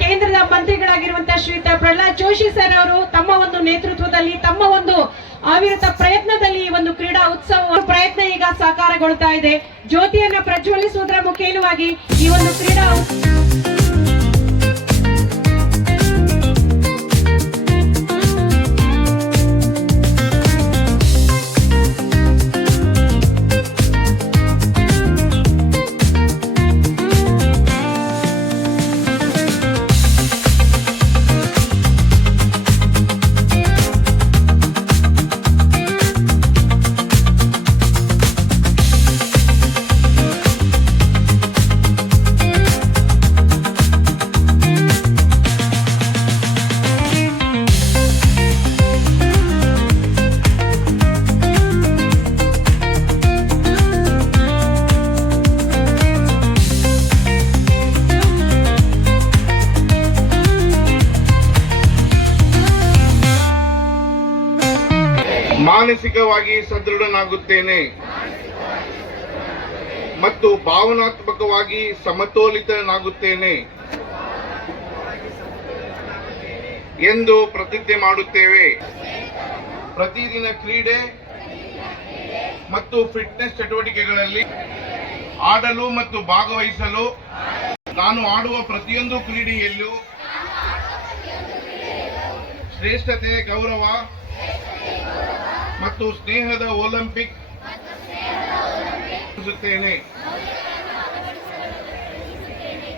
ಕೇಂದ್ರದ ಮಂತ್ರಿಗಳಾಗಿರುವಂತಹ ಶ್ರೀಯುತ ಪ್ರಹ್ಲಾದ್ ಜೋಶಿ ಸರ್ ಅವರು ತಮ್ಮ ಒಂದು ನೇತೃತ್ವದಲ್ಲಿ ತಮ್ಮ ಒಂದು ಅವಿರತ ಪ್ರಯತ್ನದಲ್ಲಿ ಈ ಒಂದು ಕ್ರೀಡಾ ಉತ್ಸವ ಪ್ರಯತ್ನ ಈಗ ಸಾಕಾರಗೊಳ್ತಾ ಇದೆ. ಜ್ಯೋತಿಯನ್ನ ಪ್ರಜ್ವಲಿಸುವುದರ ಮುಖೇನವಾಗಿ ಈ ಒಂದು ಕ್ರೀಡಾ ಮಾನಸಿಕವಾಗಿ ಸದೃಢನಾಗುತ್ತೇನೆ ಮತ್ತು ಭಾವನಾತ್ಮಕವಾಗಿ ಸಮತೋಲಿತನಾಗುತ್ತೇನೆ ಎಂದು ಪ್ರತಿಜ್ಞೆ ಮಾಡುತ್ತೇವೆ. ಪ್ರತಿದಿನ ಕ್ರೀಡೆ ಮತ್ತು ಫಿಟ್ನೆಸ್ ಚಟುವಟಿಕೆಗಳಲ್ಲಿ ಆಡಲು ಮತ್ತು ಭಾಗವಹಿಸಲು ನಾನು ಆಡುವ ಪ್ರತಿಯೊಂದು ಕ್ರೀಡೆಯಲ್ಲೂ ಶ್ರೇಷ್ಠತೆ, ಗೌರವ ಮತ್ತು ಸ್ನೇಹದ ಒಲಿಂಪಿಕ್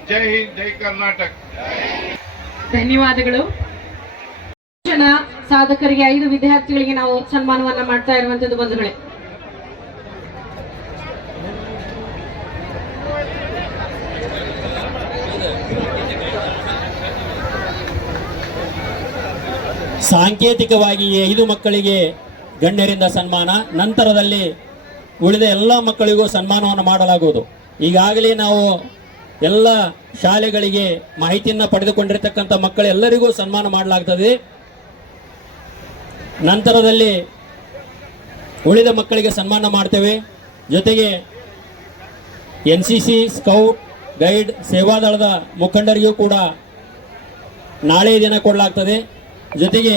ಜೈ ಹಿಂದ್, ಜೈ ಕರ್ನಾಟಕ. ಧನ್ಯವಾದಗಳು. ಜನ ಸಾಧಕರಿಗೆ 5 ವಿದ್ಯಾರ್ಥಿಗಳಿಗೆ ನಾವು ಸನ್ಮಾನವನ್ನ ಮಾಡ್ತಾ ಇರುವಂತದ್ದು ಬಂಧುಗಳೇ. ಸಾಂಕೇತಿಕವಾಗಿ 5 ಮಕ್ಕಳಿಗೆ ಗಣ್ಯರಿಂದ ಸನ್ಮಾನ, ನಂತರದಲ್ಲಿ ಉಳಿದ ಎಲ್ಲ ಮಕ್ಕಳಿಗೂ ಸನ್ಮಾನವನ್ನು ಮಾಡಲಾಗುವುದು. ಈಗಾಗಲೇ ನಾವು ಎಲ್ಲ ಶಾಲೆಗಳಿಗೆ ಮಾಹಿತಿಯನ್ನು ಪಡೆದುಕೊಂಡಿರತಕ್ಕಂಥ ಮಕ್ಕಳೆಲ್ಲರಿಗೂ ಸನ್ಮಾನ ಮಾಡಲಾಗ್ತದೆ. ನಂತರದಲ್ಲಿ ಉಳಿದ ಮಕ್ಕಳಿಗೆ ಸನ್ಮಾನ ಮಾಡ್ತೇವೆ. ಜೊತೆಗೆ NCC, ಸ್ಕೌಟ್ ಗೈಡ್, ಸೇವಾದಳದ ಮುಖಂಡರಿಗೂ ಕೂಡ ನಾಳೆ ದಿನ ಕೊಡಲಾಗ್ತದೆ. ಜೊತೆಗೆ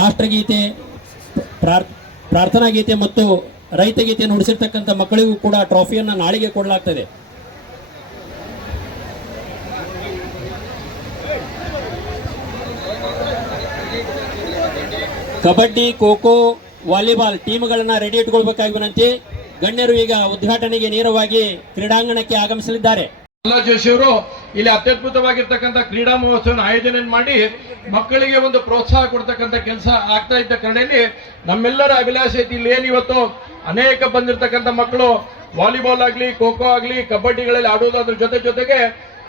ರಾಷ್ಟ್ರಗೀತೆ, ಪ್ರಾರ್ಥನಾ ಗೀತೆ ಮತ್ತು ರೈತ ಗೀತೆ ನುಡಿಸಿರ್ತಕ್ಕಂಥ ಮಕ್ಕಳಿಗೂ ಕೂಡ ಟ್ರಾಫಿಯನ್ನು ನಾಳೆಗೆ ಕೊಡಲಾಗ್ತದೆ. ಕಬಡ್ಡಿ, ಖೋ ಖೋ, ವಾಲಿಬಾಲ್ ಟೀಮ್ಗಳನ್ನ ರೆಡಿ ಇಟ್ಕೊಳ್ಬೇಕಾಗಿ ವಿನಂತಿ. ಗಣ್ಯರು ಈಗ ಉದ್ಘಾಟನೆಗೆ ನೇರವಾಗಿ ಕ್ರೀಡಾಂಗಣಕ್ಕೆ ಆಗಮಿಸಲಿದ್ದಾರೆ. ಪ್ರಹ್ಲಾದ್ ಜೋಶಿ ಅವರು ಇಲ್ಲಿ ಅತ್ಯದ್ಭುತವಾಗಿರ್ತಕ್ಕಂಥ ಕ್ರೀಡಾ ಮಹೋತ್ಸವ ಆಯೋಜನೆ ಮಾಡಿ ಮಕ್ಕಳಿಗೆ ಒಂದು ಪ್ರೋತ್ಸಾಹ ಕೊಡ್ತಕ್ಕಂಥ ಕೆಲಸ ಆಗ್ತಾ ಇದ್ದ ಕಾರಣದಲ್ಲಿ ನಮ್ಮೆಲ್ಲರ ಅಭಿಲಾಷೆ ಐತಿ. ಇಲ್ಲಿ ಏನು ಇವತ್ತು ಅನೇಕ ಬಂದಿರತಕ್ಕಂಥ ಮಕ್ಕಳು ವಾಲಿಬಾಲ್ ಆಗ್ಲಿ, ಖೋ ಖೋ ಆಗ್ಲಿ, ಕಬಡ್ಡಿಗಳಲ್ಲಿ ಆಡುವುದರ ಜೊತೆಗೆ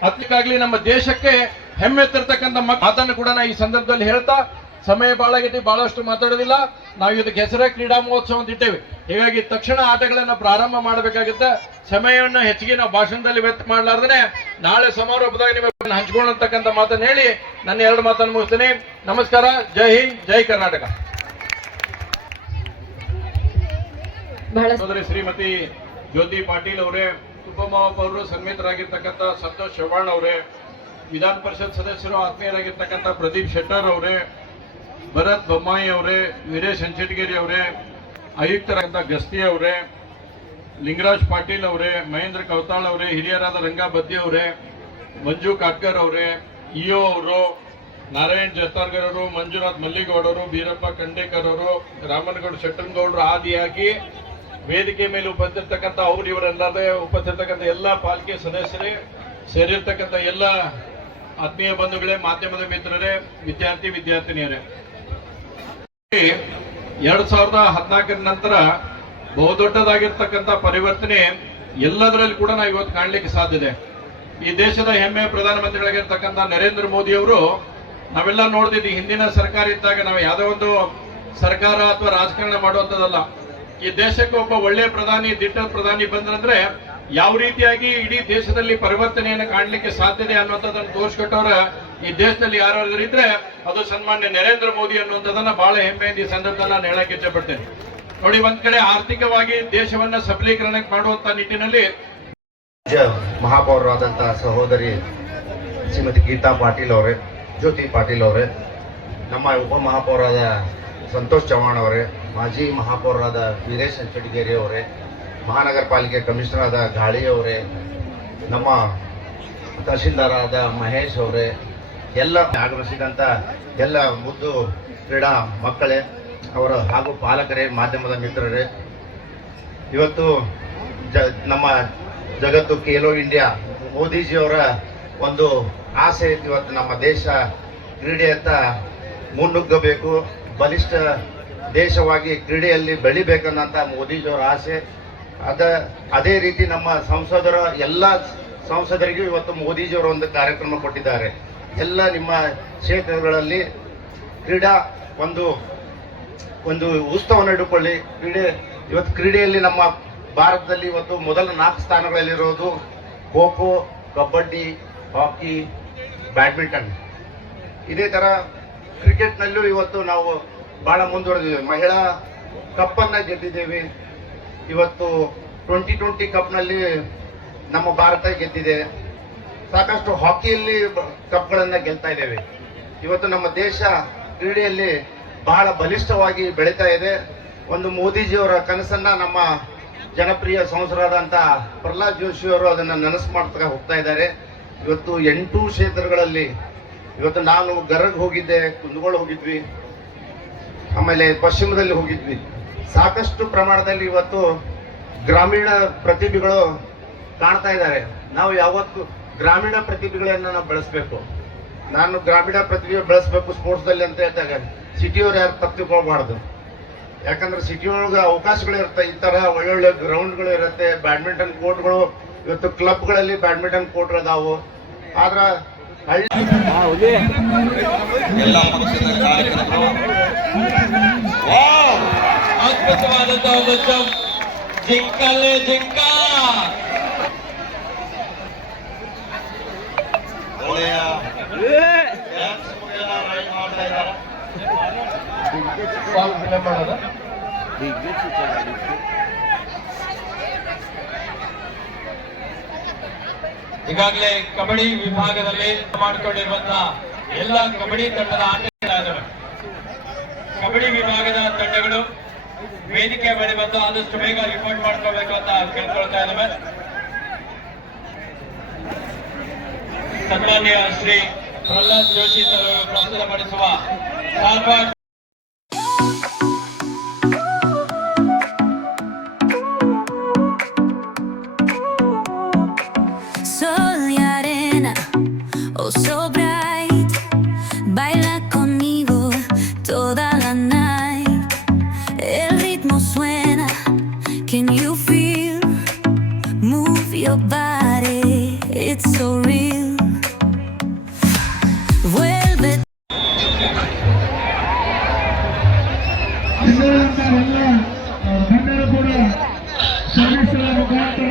ಅತ್ಯಕ್ಕಾಗ್ಲಿ ನಮ್ಮ ದೇಶಕ್ಕೆ ಹೆಮ್ಮೆ ತರ್ತಕ್ಕಂಥ ಮಾತನ್ನು ಕೂಡ ನಾ ಈ ಸಂದರ್ಭದಲ್ಲಿ ಹೇಳ್ತಾ, ಸಮಯ ಬಹಳ ಆಗೈತಿ, ಬಹಳಷ್ಟು ಮಾತಾಡೋದಿಲ್ಲ. ನಾವು ಇದಕ್ಕೆ ಹೆಸರೇ ಕ್ರೀಡಾ ಮಹೋತ್ಸವ ಅಂತ ಇಟ್ಟೇವೆ. ಹೀಗಾಗಿ ತಕ್ಷಣ ಆಟಗಳನ್ನ ಪ್ರಾರಂಭ ಮಾಡಬೇಕಾಗುತ್ತೆ. ಸಮಯವನ್ನ ಹೆಚ್ಚಿಗೆ ನಾವು ಭಾಷಣದಲ್ಲಿ ವ್ಯರ್ಥ ಮಾಡಲಾರ್ದೇ ನಾಳೆ ಸಮಾರೋಪದಾಗ ನೀವು ಹಂಚ್ಕೊಳ್ಳತಕ್ಕಂಥ ಮಾತನ್ನು ಹೇಳಿ ನನ್ನ 2 ಮಾತನ್ನು ಮುಗಿಸ್ತೇನೆ. ನಮಸ್ಕಾರ. ಜೈ ಹಿಂದ್, ಜೈ ಕರ್ನಾಟಕ. ಸೋದರಿ ಶ್ರೀಮತಿ ಜ್ಯೋತಿ ಪಾಟೀಲ್ ಅವರೇ, ಉಪಮಹಾಪೌರರು ಸನ್ಮಿತರಾಗಿರ್ತಕ್ಕಂಥ ಸಂತೋಷ್ ಚವ್ಹಾಣ್ ಅವರೇ, ವಿಧಾನ ಪರಿಷತ್ ಸದಸ್ಯರು ಆತ್ಮೀಯರಾಗಿರ್ತಕ್ಕಂಥ ಪ್ರದೀಪ್ ಶೆಟ್ಟರ್ ಅವರೇ, ಭರತ್ ಬೊಮ್ಮಾಯಿ ಅವರೇ, ವೀರೇಶ್ ಹಂಚಟಗೇರಿ ಅವರೇ, ಆಯುಕ್ತರಾದಂಥ ಗಸ್ತಿ ಅವರೇ, ಲಿಂಗರಾಜ್ ಪಾಟೀಲ್ ಅವರೇ, ಮಹೇಂದ್ರ ಕೌತಾಳ್ ಅವರೇ, ಹಿರಿಯರಾದ ರಂಗಾ ಬದ್ದಿ ಅವರೇ, ಮಂಜು ಕಾಟ್ಕರ್ ಅವರೇ, ಇಒ ಅವರು, ನಾರಾಯಣ್ ಜತ್ತಾರ್ಗರ್ ಅವರು, ಮಂಜುನಾಥ್ ಮಲ್ಲಿಗೌಡ ಅವರು, ಬೀರಪ್ಪ ಖಂಡೇಕರ್ ಅವರು, ರಾಮನಗೌಡ ಶೆಟ್ಟನಗೌಡರು ಆದಿಯಾಗಿ ವೇದಿಕೆ ಮೇಲೆ ಉಪಸ್ಥಿತಕ್ಕಂಥ ಅವರು ಇವರೆಲ್ಲರೇ ಉಪಸ್ಥಿತಕ್ಕಂಥ ಎಲ್ಲ ಪಾಲಿಕೆ ಸದಸ್ಯರೇ, ಸೇರಿರ್ತಕ್ಕಂಥ ಎಲ್ಲ ಆತ್ಮೀಯ ಬಂಧುಗಳೇ, ಮಾಧ್ಯಮದ ಮಿತ್ರರೇ, ವಿದ್ಯಾರ್ಥಿನಿಯರೇ, 2014 ನಂತರ ಬಹುದೊಡ್ಡದಾಗಿರ್ತಕ್ಕಂಥ ಪರಿವರ್ತನೆ ಎಲ್ಲದರಲ್ಲಿ ಕೂಡ ನಾವು ಇವತ್ತು ಕಾಣಲಿಕ್ಕೆ ಸಾಧ್ಯ ಇದೆ. ಈ ದೇಶದ ಹೆಮ್ಮೆಯ ಪ್ರಧಾನಮಂತ್ರಿಗಳಾಗಿರ್ತಕ್ಕಂಥ ನರೇಂದ್ರ ಮೋದಿ ಅವರು, ನಾವೆಲ್ಲ ನೋಡ್ತಿದ್ವಿ ಹಿಂದಿನ ಸರ್ಕಾರ ಇದ್ದಾಗ ನಾವು ಯಾವುದೋ ಒಂದು ಸರ್ಕಾರ ಅಥವಾ ರಾಜಕಾರಣ ಮಾಡುವಂಥದ್ದಲ್ಲ. ಈ ದೇಶಕ್ಕೆ ಒಬ್ಬ ಒಳ್ಳೆಯ ಪ್ರಧಾನಿ, ದಿಟ್ಟ ಪ್ರಧಾನಿ ಬಂದ್ರಂದ್ರೆ ಯಾವ ರೀತಿಯಾಗಿ ಇಡೀ ದೇಶದಲ್ಲಿ ಪರಿವರ್ತನೆಯನ್ನು ಕಾಣಲಿಕ್ಕೆ ಸಾಧ್ಯತೆ ಅನ್ನುವಂಥದ್ದನ್ನು ತೋರಿಸ್ಕೊಟ್ಟವ್ರ ಈ ದೇಶದಲ್ಲಿ ಯಾರಾದ್ರೂ ಇದ್ರೆ ಅದು ಸನ್ಮಾನ್ಯ ನರೇಂದ್ರ ಮೋದಿ ಅನ್ನುವಂಥದ್ದನ್ನ ಬಹಳ ಹೆಮ್ಮೆಯಿಂದ ಈ ಸಂದರ್ಭದಲ್ಲಿ ನಾನು ಹೇಳಕ್ಕೆ ಇಚ್ಛೆಪಡ್ತೇನೆ. ನೋಡಿ, ಒಂದ್ ಕಡೆ ಆರ್ಥಿಕವಾಗಿ ದೇಶವನ್ನ ಸಬಲೀಕರಣ ಮಾಡುವಂತ ನಿಟ್ಟಿನಲ್ಲಿ ಮಹಾಪೌರರಾದಂತಹ ಸಹೋದರಿ ಶ್ರೀಮತಿ ಗೀತಾ ಪಾಟೀಲ್ ಅವರೇ, ಜ್ಯೋತಿ ಪಾಟೀಲ್ ಅವರೇ, ನಮ್ಮ ಉಪಮಹಾಪೌರಾದ ಸಂತೋಷ್ ಚವ್ಹಾಣ್ ಅವರೇ, ಮಾಜಿ ಮಹಾಪೌರರಾದ ವೀರೇಶ್ ಹಂಚಡಿಗೇರಿ ಅವರೇ, ಮಹಾನಗರ ಪಾಲಿಕೆ ಕಮಿಷನರ್ ಆದ ಗಾಳಿ ಅವರೇ, ನಮ್ಮ ತಹಶೀಲ್ದಾರ್ ಮಹೇಶ್ ಅವರೇ, ಎಲ್ಲ ಆಗಮಿಸಿದಂಥ ಎಲ್ಲ ಮುದ್ದು ಕ್ರೀಡಾ ಮಕ್ಕಳೇ, ಅವರ ಹಾಗೂ ಪಾಲಕರೇ, ಮಾಧ್ಯಮದ ಮಿತ್ರರೇ, ಇವತ್ತು ನಮ್ಮ ಜಗತ್ತು ಖೇಲೋ ಇಂಡಿಯಾ ಮೋದಿಜಿಯವರ ಒಂದು ಆಸೆ ಇತ್ತು. ಇವತ್ತು ನಮ್ಮ ದೇಶ ಕ್ರೀಡೆಯತ್ತ ಮುನ್ನುಗ್ಗಬೇಕು, ಬಲಿಷ್ಠ ದೇಶವಾಗಿ ಕ್ರೀಡೆಯಲ್ಲಿ ಬೆಳಿಬೇಕನ್ನಂಥ ಮೋದಿಜಿಯವರ ಆಸೆ. ಅದೇ ರೀತಿ ನಮ್ಮ ಸಂಸದರ ಎಲ್ಲ ಸಂಸದರಿಗೂ ಇವತ್ತು ಮೋದಿಜಿಯವರು ಒಂದು ಕಾರ್ಯಕ್ರಮ ಕೊಟ್ಟಿದ್ದಾರೆ. ಎಲ್ಲ ನಿಮ್ಮ ಕ್ಷೇತ್ರಗಳಲ್ಲಿ ಕ್ರೀಡಾ ಒಂದು ಉತ್ಸವವನ್ನು ಇಟ್ಟುಕೊಳ್ಳಿ. ಇವತ್ತು ಕ್ರೀಡೆಯಲ್ಲಿ ನಮ್ಮ ಭಾರತದಲ್ಲಿ ಇವತ್ತು ಮೊದಲ 4 ಸ್ಥಾನಗಳಲ್ಲಿರೋದು ಖೋ ಖೋ, ಕಬಡ್ಡಿ, ಹಾಕಿ, ಬ್ಯಾಡ್ಮಿಂಟನ್. ಇದೇ ಥರ ಕ್ರಿಕೆಟ್ನಲ್ಲೂ ಇವತ್ತು ನಾವು ಭಾಳ ಮುಂದುವರೆದಿದ್ದೇವೆ. ಮಹಿಳಾ ಕಪ್ಪನ್ನು ಗೆದ್ದಿದ್ದೇವೆ. ಇವತ್ತು 2020 ಕಪ್ನಲ್ಲಿ ನಮ್ಮ ಭಾರತ ಗೆದ್ದಿದೆ. ಸಾಕಷ್ಟು ಹಾಕಿಯಲ್ಲಿ ಕಪ್ಗಳನ್ನು ಗೆಲ್ತಾ ಇದ್ದೇವೆ. ಇವತ್ತು ನಮ್ಮ ದೇಶ ಕ್ರೀಡೆಯಲ್ಲಿ ಬಹಳ ಬಲಿಷ್ಠವಾಗಿ ಬೆಳೀತಾ ಇದೆ. ಒಂದು ಮೋದಿಜಿಯವರ ಕನಸನ್ನ ನಮ್ಮ ಜನಪ್ರಿಯ ಸಂಸದರಾದಂಥ ಪ್ರಹ್ಲಾದ್ ಜೋಶಿಯವರು ಅದನ್ನು ನನಸು ಮಾಡ್ತಾ ಹೋಗ್ತಾ ಇದ್ದಾರೆ. ಇವತ್ತು 8 ಕ್ಷೇತ್ರಗಳಲ್ಲಿ ಇವತ್ತು ನಾನು ಗರಗ್ ಹೋಗಿದ್ದೆ, ಕುಂದಗೋಳ ಹೋಗಿದ್ವಿ, ಆಮೇಲೆ ಪಶ್ಚಿಮದಲ್ಲಿ ಹೋಗಿದ್ವಿ. ಸಾಕಷ್ಟು ಪ್ರಮಾಣದಲ್ಲಿ ಇವತ್ತು ಗ್ರಾಮೀಣ ಪ್ರತಿಭೆಗಳು ಕಾಣ್ತಾ ಇದ್ದಾರೆ. ನಾವು ಯಾವತ್ತು ಗ್ರಾಮೀಣ ಪ್ರತಿಭೆಗಳನ್ನು ನಾವು ಬೆಳೆಸಬೇಕು. ನಾನು ಗ್ರಾಮೀಣ ಪ್ರತಿಭೆ ಬೆಳೆಸಬೇಕು ಸ್ಪೋರ್ಟ್ಸ್ದಲ್ಲಿ ಅಂತ ಹೇಳ್ತಾಗ ಸಿಟಿಯವ್ರು ಯಾರು ತಪ್ಪಿಕೊಳ್ಬಾರ್ದು. ಯಾಕಂದ್ರೆ ಸಿಟಿಯೊಳಗೆ ಅವಕಾಶಗಳು ಇರುತ್ತೆ, ಈ ಥರ ಒಳ್ಳೊಳ್ಳೆ ಗ್ರೌಂಡ್ಗಳು ಇರುತ್ತೆ, ಬ್ಯಾಡ್ಮಿಂಟನ್ ಕೋರ್ಟ್ಗಳು, ಇವತ್ತು ಕ್ಲಬ್ಗಳಲ್ಲಿ ಬ್ಯಾಡ್ಮಿಂಟನ್ ಕೋರ್ಟ್ಗಳಿದಾವು. ಆದ್ರೆ ಎಲ್ಲ ಪಕ್ಷದ ಕಾರ್ಯಕರ್ತರು ಅದ್ಭುತವಾದಂತಹ ಒಂದು ಜಂಪ್, ಜಿಂಕಲ್ಲೇ ಜಿಂಕ. ಒಳ್ಳೆಯ ಡ್ಯಾನ್ಸ್ ಮುಖೇನ ರೈಡ್ ಮಾಡ್ತಾ ಇದ್ದಾರೆ. ಈಗಾಗಲೇ ಕಬಡ್ಡಿ ವಿಭಾಗದಲ್ಲಿ ಮಾಡಿಕೊಂಡಿರುವಂತಹ ಎಲ್ಲ ಕಬಡ್ಡಿ ತಂಡದ ಆಟಗಾರರು, ಕಬಡ್ಡಿ ವಿಭಾಗದ ತಂಡಗಳು ವೇದಿಕೆ ಬಳಿ ಬಂದು ಆದಷ್ಟು ಬೇಗ ರಿಪೋರ್ಟ್ ಮಾಡ್ಕೊಳ್ಬೇಕು ಅಂತ ಕೇಳ್ಕೊಳ್ತಾ ಇದ್ದಾವೆ. ಸನ್ಮಾನ್ಯ ಶ್ರೀ ಪ್ರಹ್ಲಾದ್ ಜೋಶಿ ಅವರು ಪ್ರಸ್ತುತಪಡಿಸುವ Dharwad Sol y arena, oh so bright, baila conmigo toda la night. El ritmo suena, can you feel? Move your body, it's so real. Vuelve. ಗಣ್ಯರು ಕೂಡ ಸರ್ವಿಸ್ಗಳ ಮುಖಾಂತರ